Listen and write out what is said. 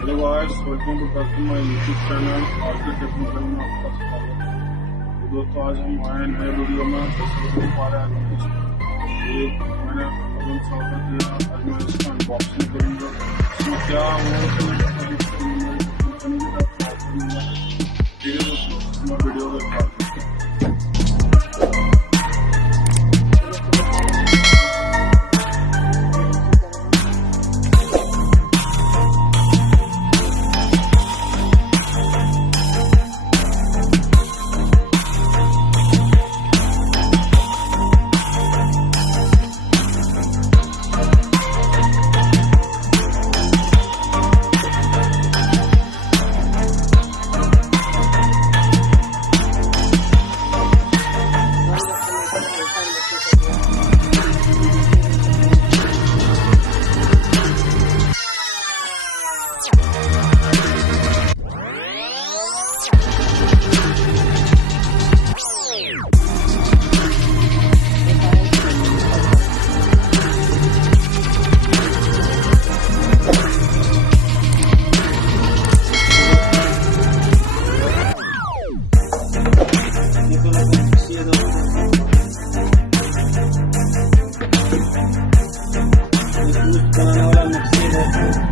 Hello guys, welcome to back to my YouTube channel RK technical में आपका स्वागत है। तो दोस्तों, आज हम आए नए वीडियो में। जैसे कि पा रहे हैं कुछ ये मैंने ओवन ऑर्डर किया, आज मैं इसका अनबॉक्सिंग करूँगा। इसमें क्या वो कंपनी के साथ ऑफर मिला। ठीक है दोस्तों, मैं वीडियो में स्टार्ट करता हूँ। बनाने वाला मिक्सी है।